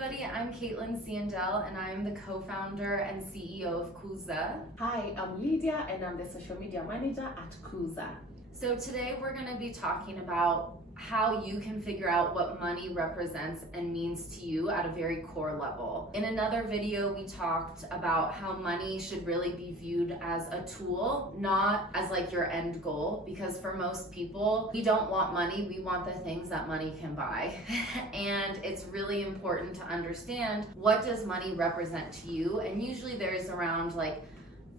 everybody, I'm Caitlin Siandel and I'm the co-founder and CEO of Kuza. Hi, I'm Lydia and I'm the social media manager at Kuza. So today we're going to be talking about how you can figure out what money represents and means to you at a very core level. In another video, we talked about how money should really be viewed as a tool, not as like your end goal, because for most people, we don't want money, we want the things that money can buy. And it's really important to understand, what does money represent to you? And usually there's around like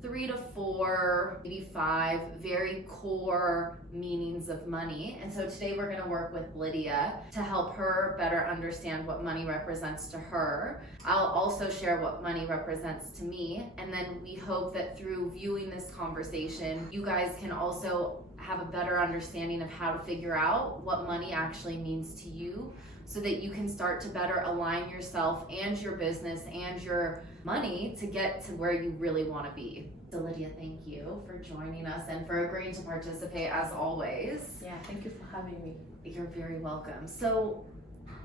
3 to 4, maybe 5 very core meanings of money. And so today we're going to work with Lydia to help her better understand what money represents to her. I'll also share what money represents to me. And then we hope that through viewing this conversation, you guys can also have a better understanding of how to figure out what money actually means to you, so that you can start to better align yourself and your business and your money to get to where you really want to be. So Lydia, thank you for joining us and for agreeing to participate as always. Yeah, thank you for having me. You're very welcome. So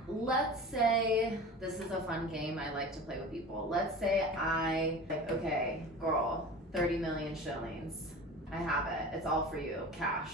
let's say, this is a fun game I like to play with people. Let's say okay, girl, 30 million shillings. I have it. It's all for you, cash.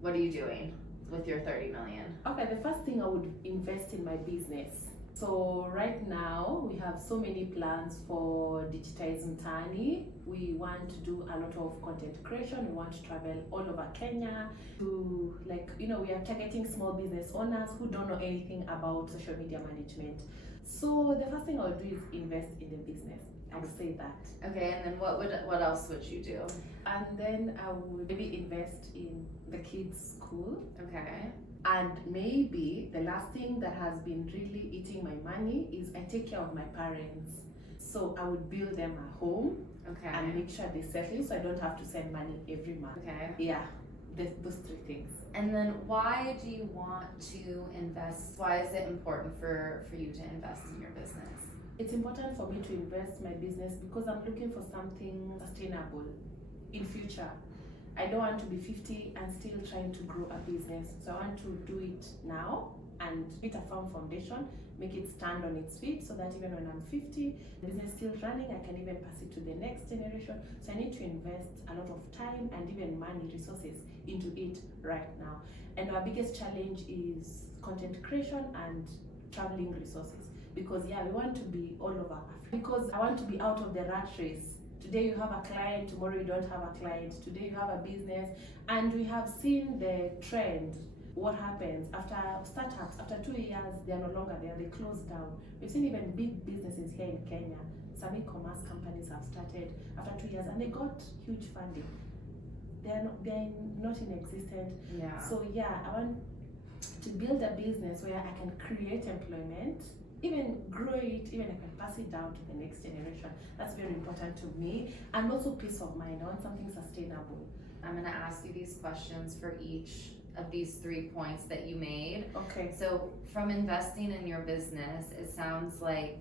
What are you doing with your 30 million? Okay, the first thing I would invest in my business. So right now we have so many plans for digitizing Tani. We want to do a lot of content creation. We want to travel all over Kenya to we are targeting small business owners who don't know anything about social media management. So the first thing I would do is invest in the business. I would say that. Okay, and then what else would you do? And then I would maybe invest in the kids' school. Okay. And maybe the last thing that has been really eating my money is I take care of my parents. So I would build them a home. Okay. And make sure they settle so I don't have to send money every month. Okay. Yeah, those 3 things. And then why do you want to invest? Why is it important for you to invest in your business? It's important for me to invest my business because I'm looking for something sustainable in future. I don't want to be 50 and still trying to grow a business. So I want to do it now and build a firm foundation, make it stand on its feet so that even when I'm 50, the business is still running, I can even pass it to the next generation. So I need to invest a lot of time and even money, resources into it right now. And our biggest challenge is content creation and traveling resources. Because we want to be all over Africa. Because I want to be out of the rat race. Today you have a client, tomorrow you don't have a client. Today you have a business. And we have seen the trend. What happens after startups, after 2 years, they are no longer there, they close down. We've seen even big businesses here in Kenya. Some e-commerce companies have started after 2 years and they got huge funding. They're not in existence. Yeah. So I want to build a business where I can create employment, even grow it, even I can pass it down to the next generation. That's very important to me. And also peace of mind. I want something sustainable. I'm going to ask you these questions for each of these 3 points that you made. Okay. So from investing in your business, it sounds like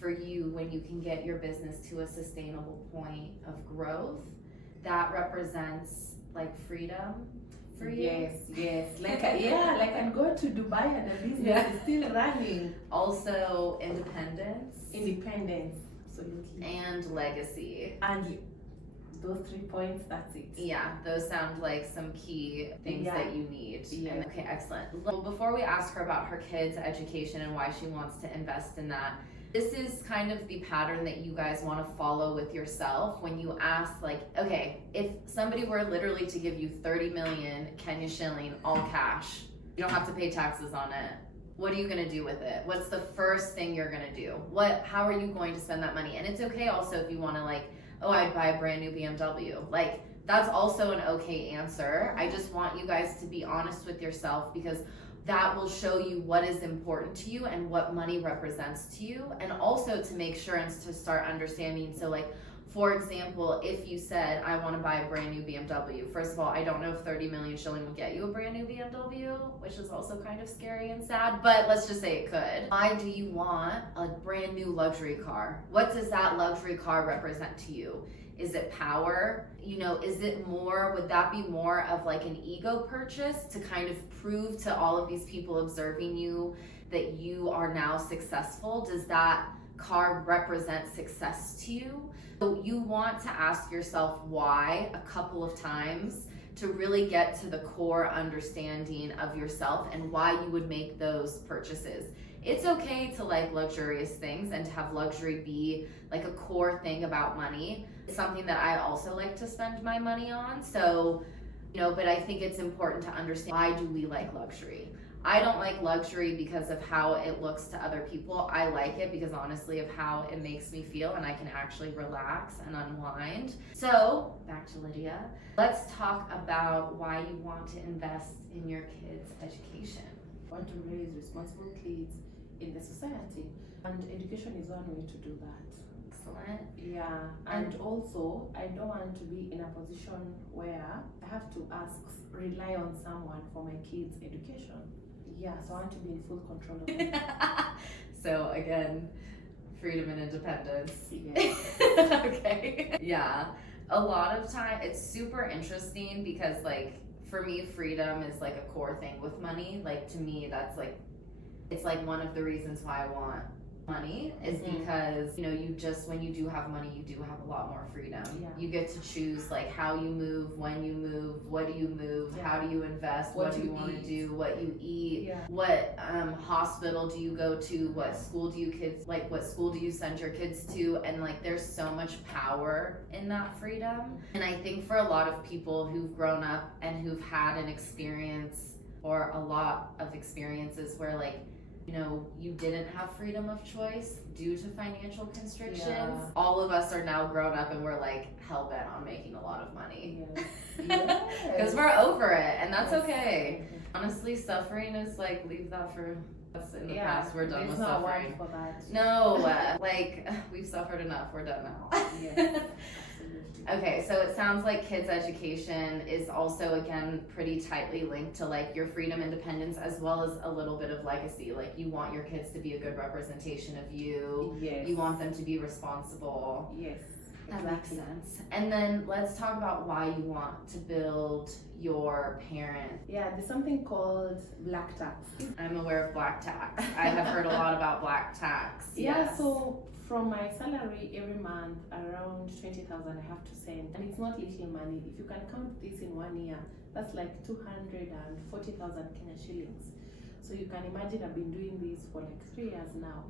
for you, when you can get your business to a sustainable point of growth, that represents like freedom for you. Yes. Like I go to Dubai and the business is still running. Also independence. Absolutely. And legacy. And those 3 points, that's it. Yeah, those sound like some key things that you need. Yeah. And, okay, excellent. Well, before we ask her about her kids' education and why she wants to invest in that, this is kind of the pattern that you guys want to follow with yourself when you ask, okay, if somebody were literally to give you 30 million Kenya shilling, all cash, you don't have to pay taxes on it. What are you going to do with it? What's the first thing you're going to do? How are you going to spend that money? And it's okay also if you want to I'd buy a brand new BMW. That's also an okay answer. I just want you guys to be honest with yourself, because that will show you what is important to you and what money represents to you, and also to make sure and to start understanding. So for example, if you said, I want to buy a brand new BMW, first of all, I don't know if 30 million shilling would get you a brand new BMW, which is also kind of scary and sad, but let's just say it could. Why do you want a brand new luxury car? What does that luxury car represent to you? Is it power? Is it more, would that be more of an ego purchase to kind of prove to all of these people observing you that you are now successful, does that car represent success to you? So you want to ask yourself why a couple of times to really get to the core understanding of yourself and why you would make those purchases. It's okay to like luxurious things and to have luxury be like a core thing about money. It's something that I also like to spend my money on. So, but I think it's important to understand, why do we like luxury? I don't like luxury because of how it looks to other people. I like it because honestly of how it makes me feel, and I can actually relax and unwind. So back to Lydia. Let's talk about why you want to invest in your kids' education. I want to raise responsible kids in the society, and education is one way to do that. Excellent. Yeah, and also I don't want to be in a position where I have to rely on someone for my kids' education. Yeah, so I want to be in full control of it. So again, freedom and independence. Yes. Okay. Yeah. A lot of time it's super interesting because like for me freedom is like a core thing with money. Like to me that's like, it's like one of the reasons why I want money is because you just, when you do have money, you do have a lot more freedom. Yeah. You get to choose like how you move, when you move, what do you move, Yeah. how do you invest, what do you want to do, what you eat, Yeah. what hospital do you go to, what school do you send your kids to, and like there's so much power in that freedom. And I think for a lot of people who've grown up and who've had an experience or a lot of experiences where like you didn't have freedom of choice due to financial constrictions. Yeah. All of us are now grown up and we're like hell-bent on making a lot of money. Yes. Because we're over it, and that's Yes. okay. Honestly, suffering is like, leave that for us in the past. We're done with There's no suffering. word for that. No, like we've suffered enough. We're done now. Yes, absolutely. Okay, so it sounds like kids' education is also again pretty tightly linked to like your freedom, independence, as well as a little bit of legacy. Like you want your kids to be a good representation of you. Yes. You want them to be responsible. Yes. That makes sense. And then let's talk about why you want to build your parent. Yeah, there's something called black tax. I'm aware of black tax. I have heard a lot about black tax. Yeah, Yes. so from my salary every month, around 20,000 I have to send, and it's not little money. If you can count this in 1 year, that's like 240,000 Kenya shillings. So you can imagine I've been doing this for like 3 years now.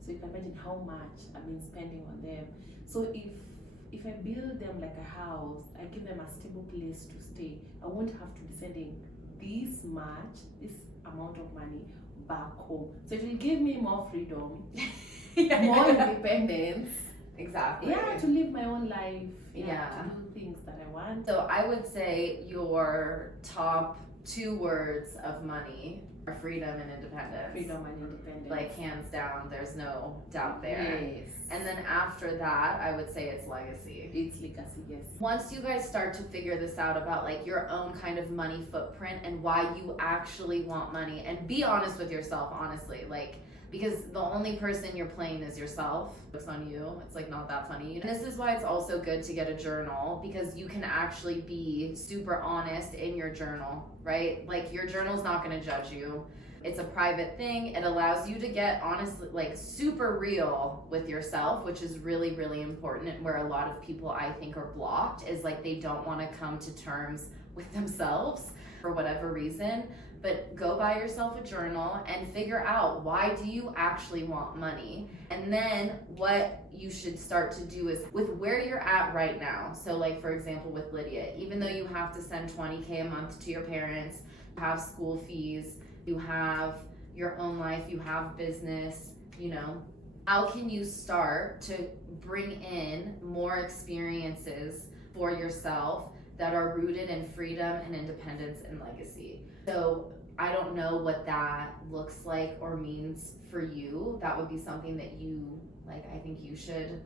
So you can imagine how much I've been spending on them. So if I build them like a house, I give them a stable place to stay, I won't have to be sending this amount of money back home. So it will give me more freedom, more independence. Exactly. Yeah, to live my own life. Yeah. To do things that I want. So I would say your top 2 words of money are freedom and independence. Freedom and independence. Like hands down, there's no doubt there. Yes. And then after that, I would say it's legacy. It's legacy, yes. Once you guys start to figure this out about like your own kind of money footprint and why you actually want money, and be honest with yourself, honestly, like, because the only person you're playing is yourself. It's on you. It's like not that funny. And this is why it's also good to get a journal, because you can actually be super honest in your journal, right? Like your journal's not going to judge you. It's a private thing. It allows you to get honestly, like super real with yourself, which is really, really important. And where a lot of people I think are blocked is like they don't want to come to terms with themselves for whatever reason. But go buy yourself a journal and figure out, why do you actually want money? And then what you should start to do is with where you're at right now. So like, for example, with Lydia, even though you have to send $20K a month to your parents, you have school fees, you have your own life, you have business, how can you start to bring in more experiences for yourself that are rooted in freedom and independence and legacy? So I don't know what that looks like or means for you. That would be something that you, like, I think you should,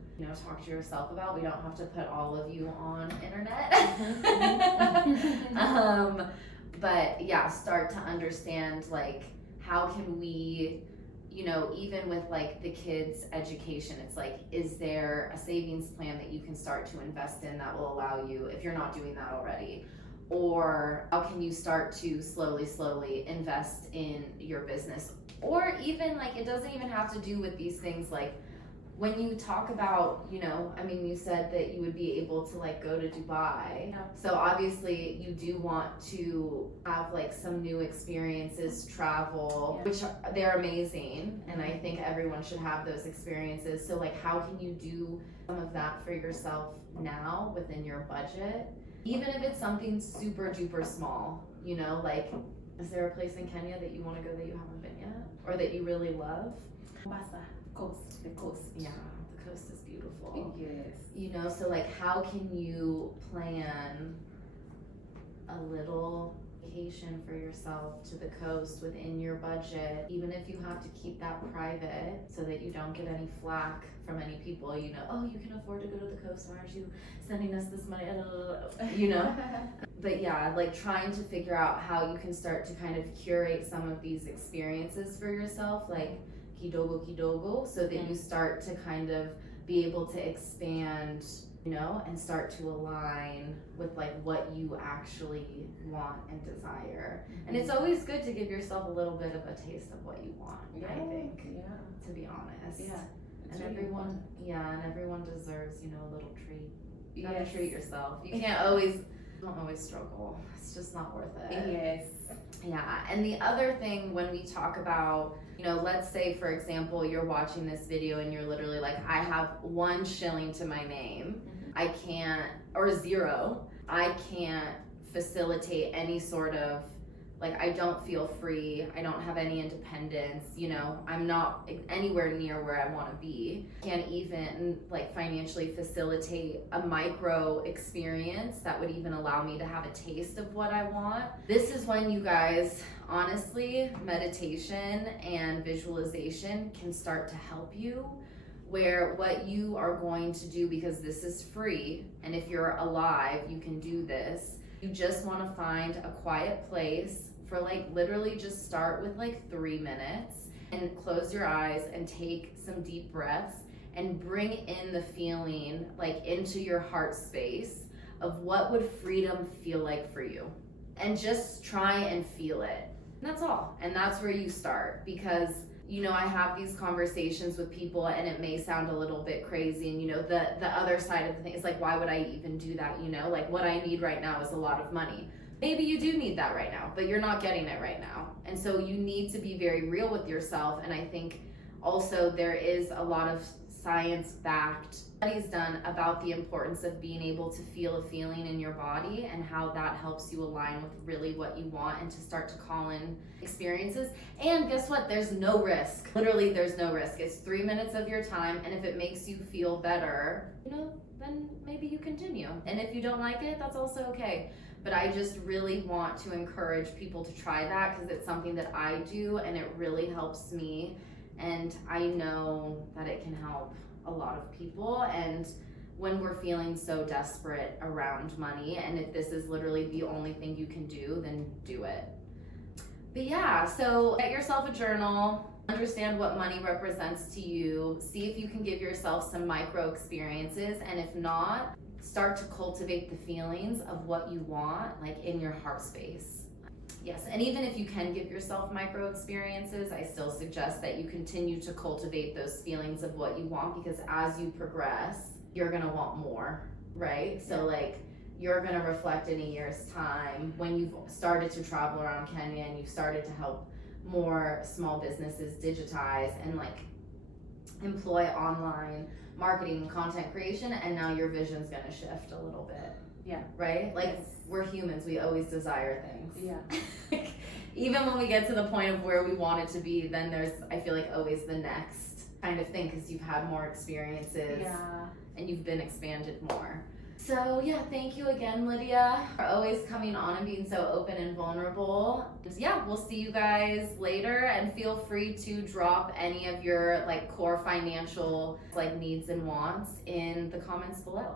talk to yourself about. We don't have to put all of you on internet. But yeah, start to understand, like, how can we, even with like the kids' education, it's like, is there a savings plan that you can start to invest in that will allow you, if you're not doing that already? Or how can you start to slowly invest in your business? Or even like, it doesn't even have to do with these things. Like when you talk about, you know, I mean, you said that you would be able to like go to Dubai. Yeah. So obviously you do want to have like some new experiences, travel, Yeah. which they're amazing. And I think everyone should have those experiences. So like, how can you do some of that for yourself now within your budget? Even if it's something super duper small, you know, like, is there a place in Kenya that you want to go that you haven't been yet? Or that you really love? Mombasa, the coast. Yeah, the coast is beautiful. Yes. You know, so like, how can you plan a little vacation for yourself to the coast within your budget, even if you have to keep that private so that you don't get any flack from any people, you know, oh, you can afford to go to the coast, why aren't you sending us this money, you know? But yeah, like trying to figure out how you can start to kind of curate some of these experiences for yourself, like kidogo, so that you start to kind of be able to expand, you know, and start to align with like what you actually want and desire. And it's always good to give yourself a little bit of a taste of what you want, I think, to be honest. Yeah. And everyone deserves, you know, a little treat. You gotta Yes. treat yourself. You don't always struggle. It's just not worth it. Yes. Yeah, and the other thing when we talk about, you know, let's say for example, you're watching this video and you're literally like, I have 1 shilling to my name. I can't, or 0. I can't facilitate any sort of, like, I don't feel free. I don't have any independence. You know, I'm not anywhere near where I want to be. Can't even like financially facilitate a micro experience that would even allow me to have a taste of what I want. This is when you guys, honestly, meditation and visualization can start to help you. Where what you are going to do, because this is free, and if you're alive, you can do this. You just want to find a quiet place for like literally just start with like 3 minutes and close your eyes and take some deep breaths and bring in the feeling like into your heart space of what would freedom feel like for you. And just try and feel it. And that's all. And that's where you start, because you know, I have these conversations with people and it may sound a little bit crazy, and you know, the other side of the thing is like, why would I even do that? You know, like what I need right now is a lot of money. Maybe you do need that right now, but you're not getting it right now. And so you need to be very real with yourself. And I think also there is a lot of science-backed studies done about the importance of being able to feel a feeling in your body and how that helps you align with really what you want and to start to call in experiences. And guess what? There's no risk. Literally, there's no risk. It's 3 minutes of your time, and if it makes you feel better, you know, then maybe you continue. And if you don't like it, that's also okay. But I just really want to encourage people to try that, because it's something that I do and it really helps me. And I know that it can help a lot of people. And when we're feeling so desperate around money, and if this is literally the only thing you can do, then do it. But yeah, so get yourself a journal, understand what money represents to you, see if you can give yourself some micro experiences, and if not, start to cultivate the feelings of what you want, like in your heart space. Yes, and even if you can give yourself micro experiences, I still suggest that you continue to cultivate those feelings of what you want, because as you progress, you're gonna want more, right? So like, you're gonna reflect in a year's time when you've started to travel around Kenya and you've started to help more small businesses digitize and like employ online marketing and content creation, and now your vision's gonna shift a little bit. Yeah. Right? Like, Yes. we're humans, we always desire things. Yeah. Even when we get to the point of where we want it to be, then there's, I feel like, always the next kind of thing, because you've had more experiences and you've been expanded more. So yeah, thank you again, Lydia, for always coming on and being so open and vulnerable. Yeah, we'll see you guys later, and feel free to drop any of your like core financial like needs and wants in the comments below.